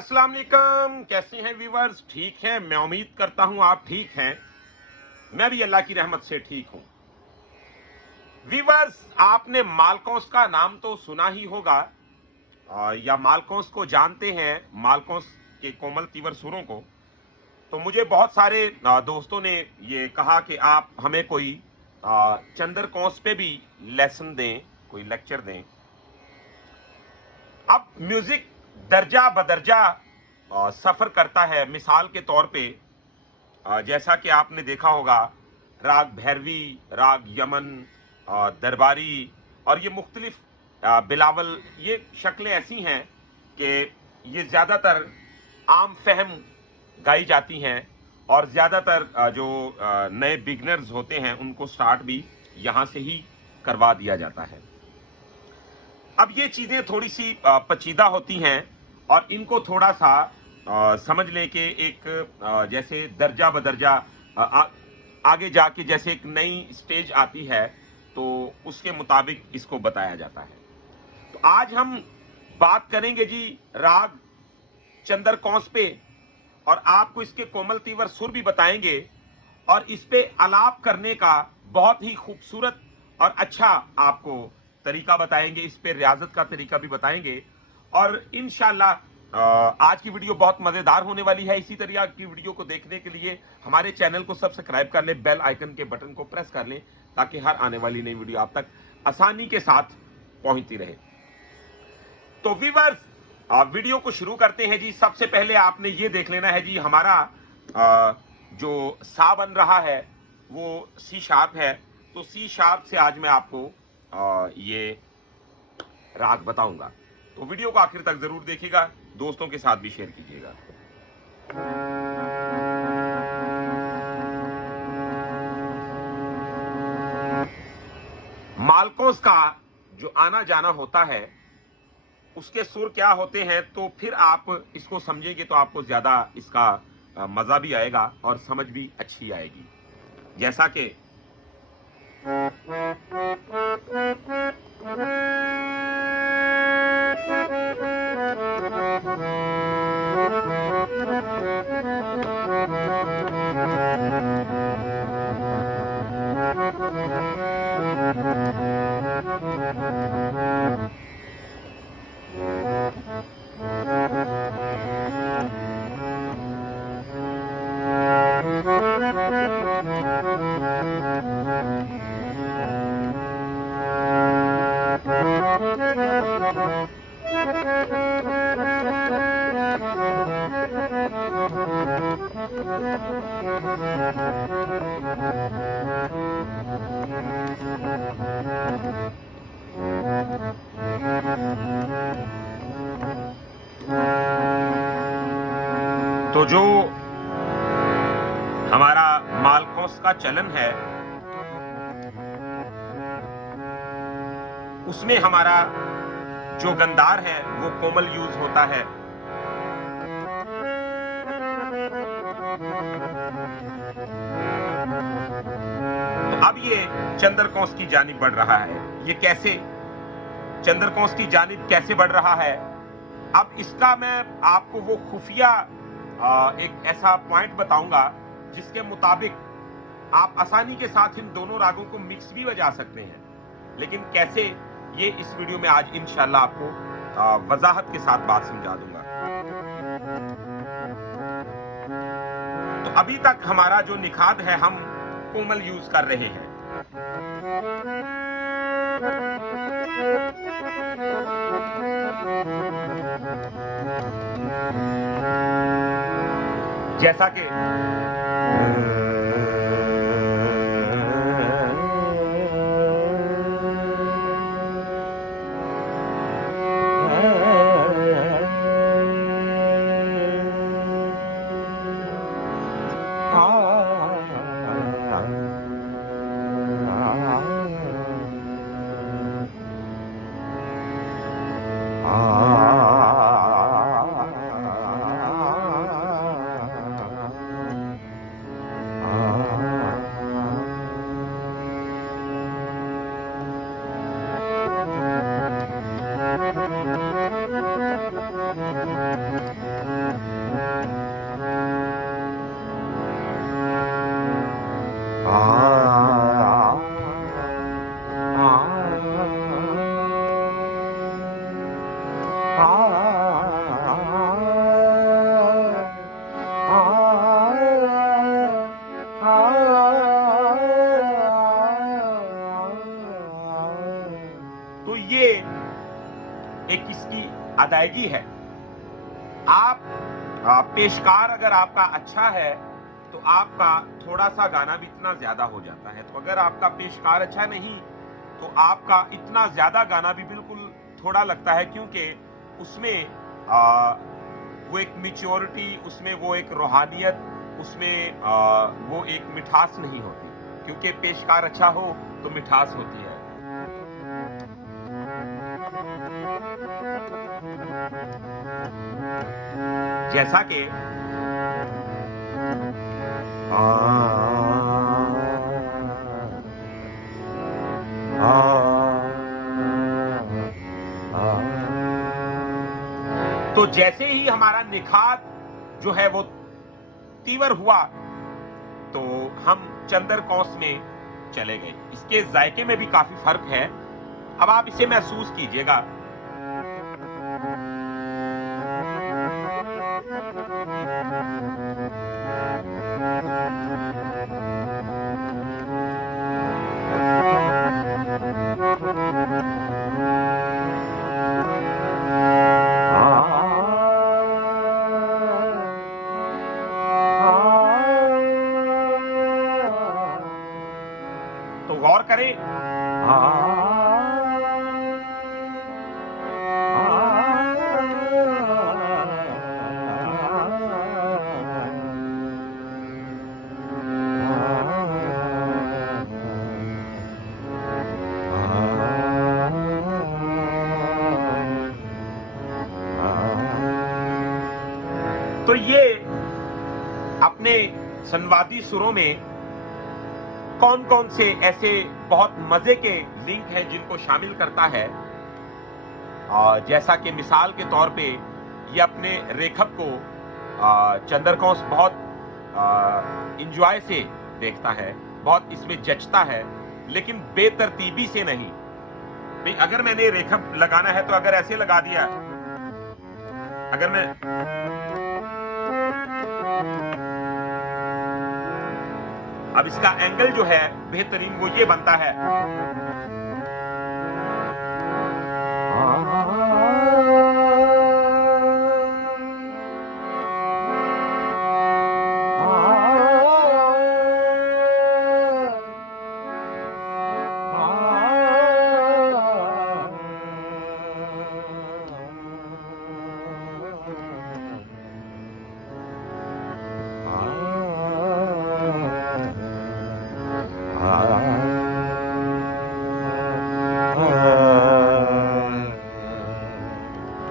अस्सलाम वालेकुम, कैसे हैं व्यूवर्स? ठीक हैं? मैं उम्मीद करता हूं आप ठीक हैं। मैं भी अल्लाह की रहमत से ठीक हूं। व्यूवर्स, आपने मालकोस का नाम तो सुना ही होगा, या मालकोस को जानते हैं, मालकोस के कोमल तीवर सुरों को। तो मुझे बहुत सारे दोस्तों ने ये कहा कि आप हमें कोई चंद्र कौंस पे भी लेसन दें, कोई लेक्चर दें। अब म्यूजिक दर्जा बदर्जा सफर करता है। मिसाल के तौर पे जैसा कि आपने देखा होगा, राग भैरवी, राग यमन, दरबारी और ये मुख्तलिफ बिलावल, ये शक्लें ऐसी हैं कि ये ज़्यादातर आम फहम गाई जाती हैं और ज़्यादातर जो नए बिगनर्स होते हैं उनको स्टार्ट भी यहाँ से ही करवा दिया जाता है। अब ये चीज़ें थोड़ी सी पेचीदा होती हैं और इनको थोड़ा सा समझ लें कि एक जैसे दर्जा बदर्जा आगे जाके जैसे एक नई स्टेज आती है तो उसके मुताबिक इसको बताया जाता है। तो आज हम बात करेंगे जी राग चंद्र कौंस पे, और आपको इसके कोमल तीवर सुर भी बताएंगे और इस पे आलाप करने का बहुत ही खूबसूरत और अच्छा आपको तरीका बताएंगे। इस पे रियाजत का तरीका भी बताएंगे और इंशाल्लाह आज की वीडियो बहुत मजेदार होने वाली है। इसी तरह की वीडियो को देखने के लिए हमारे चैनल को सब्सक्राइब कर लें, बेल आइकन के बटन को प्रेस कर लें ताकि हर आने वाली नई वीडियो आप तक आसानी के साथ पहुंचती रहे। तो व्यूअर्स, वीडियो को शुरू करते हैं जी। सबसे पहले आपने ये देख लेना है जी, हमारा जो सा बन रहा है वो सी शार्प है। तो सी शार्प से आज मैं आपको ये राग बताऊंगा। तो वीडियो को आखिर तक जरूर देखिएगा, दोस्तों के साथ भी शेयर कीजिएगा। मालकोस का जो आना जाना होता है उसके सुर क्या होते हैं, तो फिर आप इसको समझेंगे तो आपको ज्यादा इसका मजा भी आएगा और समझ भी अच्छी आएगी। जैसा कि तो जो हमारा मालकोस का चलन है उसमें हमारा जो गंधार है वो कोमल यूज होता है। तो अब ये चंद्रकौंस की जानिब बढ़ रहा है। ये कैसे चंद्रकौंस की जानिब कैसे बढ़ रहा है, अब इसका मैं आपको वो खुफिया एक ऐसा पॉइंट बताऊंगा जिसके मुताबिक आप आसानी के साथ इन दोनों रागों को मिक्स भी बजा सकते हैं। लेकिन कैसे, ये इस वीडियो में आज इंशाल्लाह आपको वजाहत के साथ बात समझा दूंगा। तो अभी तक हमारा जो निखाद है हम कोमल यूज कर रहे हैं। जैसा कि अदायगी है। आप पेशकार अगर आपका अच्छा है तो आपका थोड़ा सा गाना भी इतना ज्यादा हो जाता है, तो अगर आपका पेशकार अच्छा नहीं तो आपका इतना ज्यादा गाना भी बिल्कुल थोड़ा लगता है, क्योंकि उसमें वो एक मिच्योरिटी, उसमें वो एक रूहानियत, उसमें वो एक मिठास नहीं होती। क्योंकि पेशकार अच्छा हो तो मिठास होती है। जैसा कि तो जैसे ही हमारा निखात जो है वो तीव्र हुआ तो हम चंदर कौस में चले गए। इसके जायके में भी काफी फर्क है, अब आप इसे महसूस कीजिएगा। तो गौर करें, तो ये अपने संवादी सुरों में कौन कौन से ऐसे बहुत मजे के लिंक हैं जिनको शामिल करता है। जैसा कि मिसाल के तौर पे ये अपने रेखक को चंद्रकौंस बहुत इंजॉय से देखता है, बहुत इसमें जचता है, लेकिन बेतरतीबी से नहीं। भाई अगर मैंने रेखक लगाना है तो अगर ऐसे लगा दिया, अगर मैं अब इसका एंगल जो है बेहतरीन वो ये बनता है,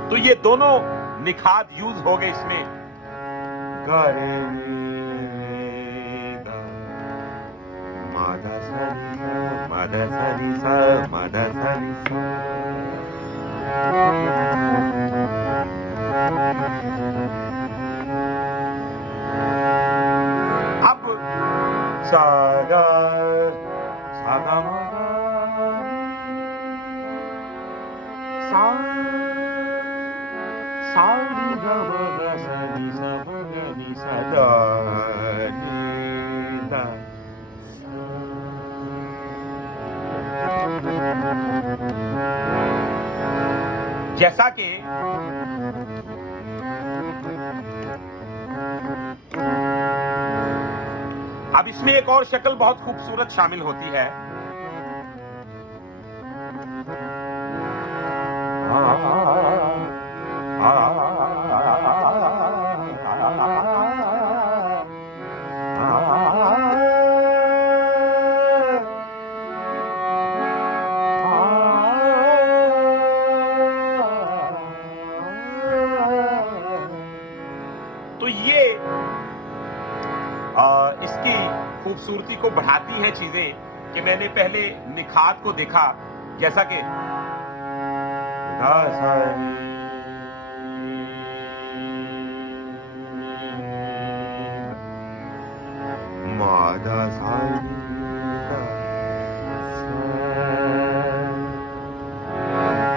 तो ये दोनों निखात यूज हो गए इसमें। गरे माधा सरी सा। अब सागा सागा सा साड़ी गमगा सनी सबगनी सदा नीदा। जैसा कि अब इसमें एक और शक्ल बहुत खूबसूरत शामिल होती है। तो ये इसकी खूबसूरती को बढ़ाती हैं चीजें कि मैंने पहले निखात को देखा, जैसा कि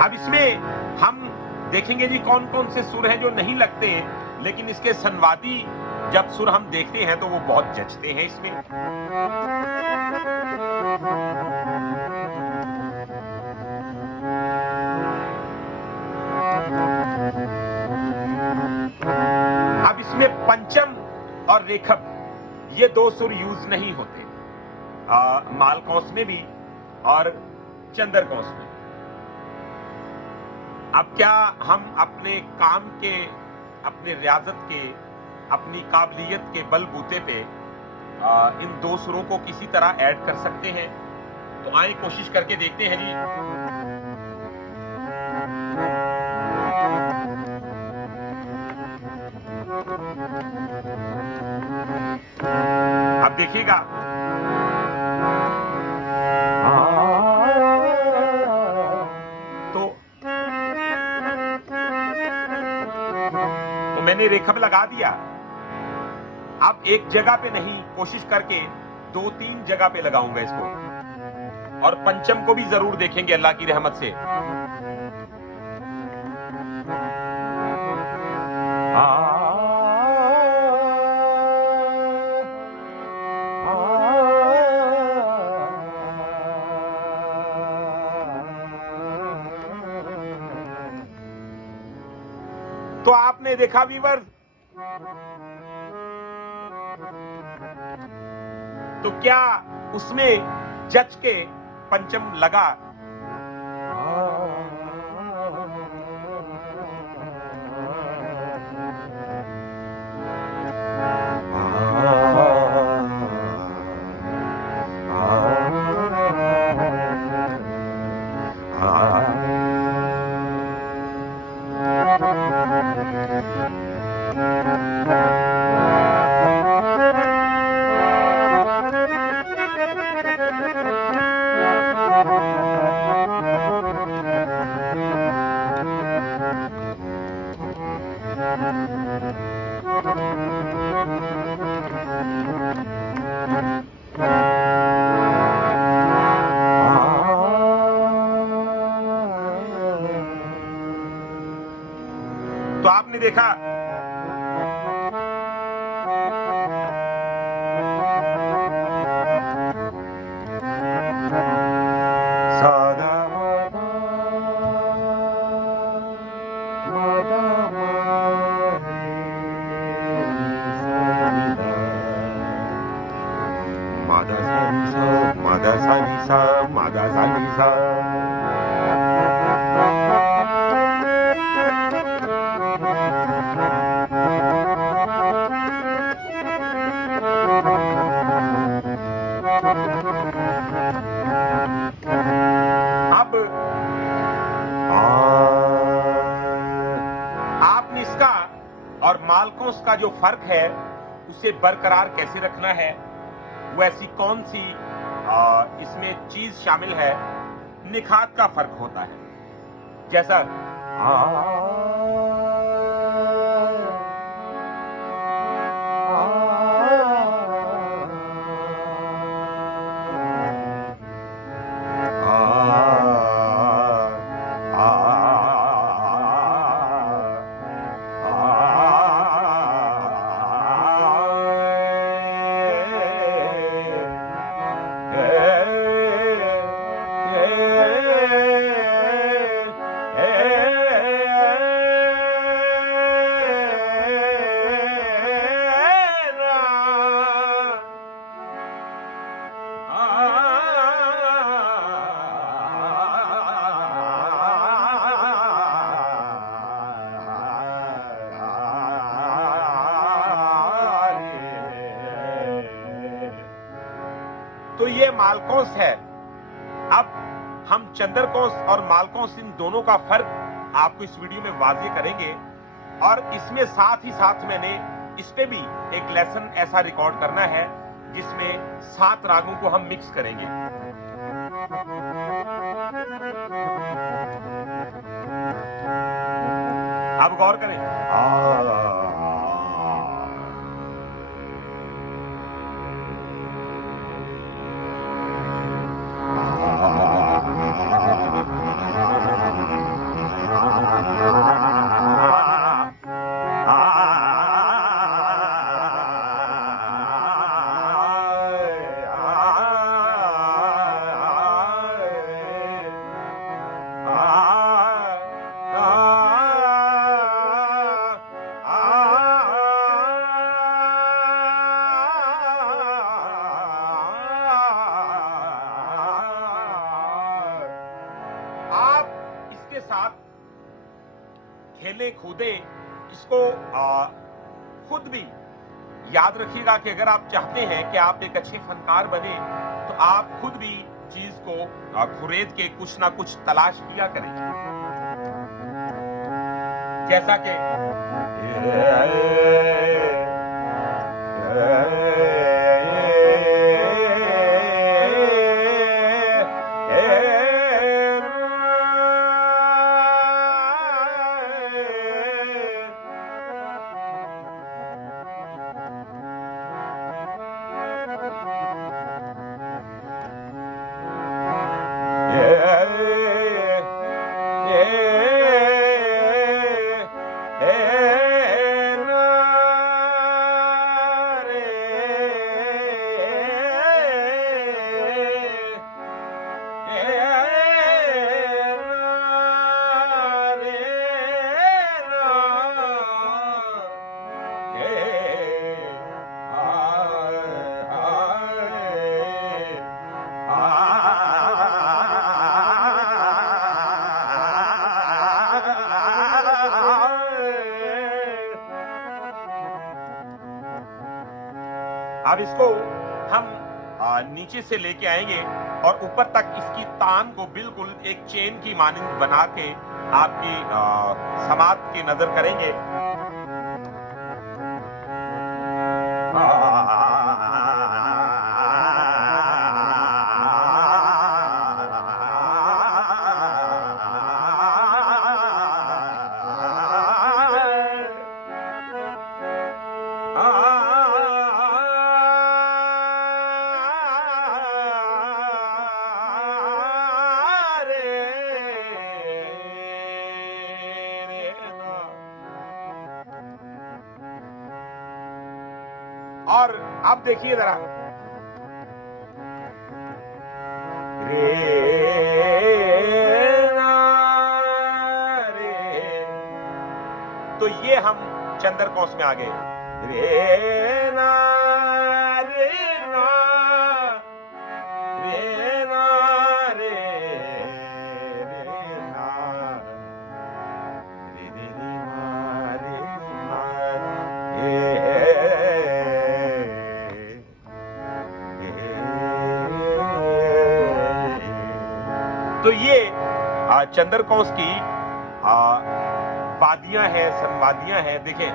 अब इसमें हम देखेंगे जी कौन कौन से सुर हैं जो नहीं लगते हैं, लेकिन इसके संवादी जब सुर हम देखते हैं तो वो बहुत जचते हैं इसमें। इसमें पंचम और रेखम ये दो सुर यूज नहीं होते, मालकौंस में भी और चंद्रकौंस में। अब क्या हम अपने काम के, अपने रियाजत के, अपनी काबिलियत के बलबूते पे इन दो सुरों को किसी तरह ऐड कर सकते हैं? तो आइए कोशिश करके देखते हैं जी। अब देखिएगा, तो मैंने रेखम लगा दिया। अब एक जगह पे नहीं, कोशिश करके 2-3 जगह पे लगाऊंगा इसको, और पंचम को भी जरूर देखेंगे अल्लाह की रहमत से। तो आपने देखा वीवर, तो क्या उसमें जच के पंचम लगा? तो आपने देखा, अब आपने इसका और मालकौंस का जो फर्क है उसे बरकरार कैसे रखना है, वो ऐसी कौन सी इसमें चीज शामिल है? निखात का फर्क होता है। जैसा तो ये मालकौंस है। अब हम चंद्रकौंस और मालकौंस इन दोनों का फर्क आपको इस वीडियो में वाज़ेह करेंगे, और इसमें साथ ही साथ मैंने इस पे भी एक लेसन ऐसा रिकॉर्ड करना है जिसमें 7 रागों को हम मिक्स करेंगे। अब गौर करें, साथ खेले कूदे, इसको खुद भी याद रखिएगा कि अगर आप चाहते हैं कि आप एक अच्छे फनकार बने तो आप खुद भी चीज को खुरेद के कुछ ना कुछ तलाश किया करें। जैसा कि अब इसको हम नीचे से लेके आएंगे और ऊपर तक इसकी तान को बिल्कुल एक चेन की मानिंद बना के आपकी समात की नजर करेंगे। और अब देखिए जरा, रे ना रे, तो ये हम चंद्र कोश में आ गए। रे ना रे ना रे ना रे रे ना रे रे ना रे ना तो ये चंद्रकोश की वादियां हैं, संवादियां हैं। देखें,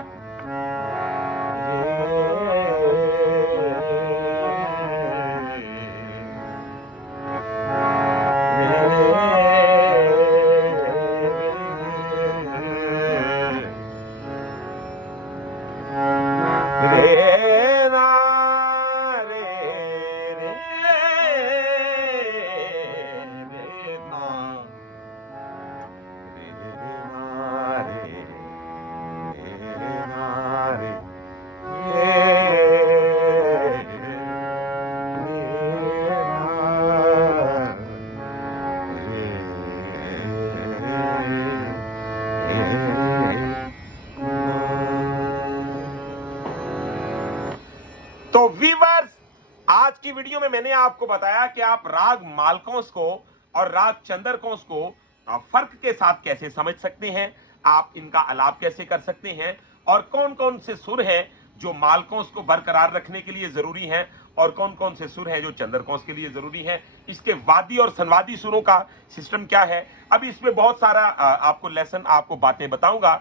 तो वीवर्स, आज की वीडियो में मैंने आपको बताया कि आप राग मालकोंस को और राग चंद्रकोश को फर्क के साथ कैसे समझ सकते हैं, आप इनका आलाप कैसे कर सकते हैं, और कौन कौन से सुर हैं जो मालकोंस को बरकरार रखने के लिए जरूरी हैं और कौन कौन से सुर हैं जो चंद्रकोश के लिए जरूरी हैं। इसके वादी और संवादी सुरों का सिस्टम क्या है, अभी इसमें बहुत सारा आपको लेसन, आपको बातें बताऊंगा।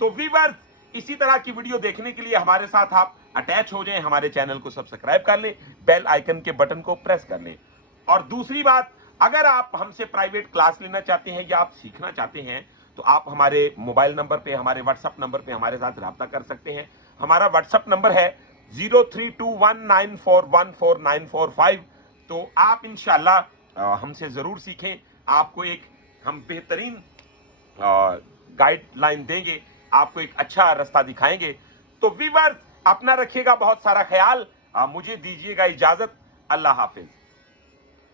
तो वीवर्स, इसी तरह की वीडियो देखने के लिए हमारे साथ आप अटैच हो जाएं, हमारे चैनल को सब्सक्राइब कर लें, बेल आइकन के बटन को प्रेस कर लें। और दूसरी बात, अगर आप हमसे प्राइवेट क्लास लेना चाहते हैं या आप सीखना चाहते हैं तो आप हमारे मोबाइल नंबर पे, हमारे व्हाट्सएप नंबर पे हमारे साथ रब्ता कर सकते हैं। हमारा व्हाट्सएप नंबर है 0321941445। तो आप इंशाल्लाह हमसे जरूर सीखें, आपको एक हम बेहतरीन गाइडलाइन देंगे, आपको एक अच्छा रास्ता दिखाएंगे। तो वीवर्स, अपना रखिएगा बहुत सारा ख्याल, मुझे दीजिएगा इजाजत। अल्लाह हाफिज।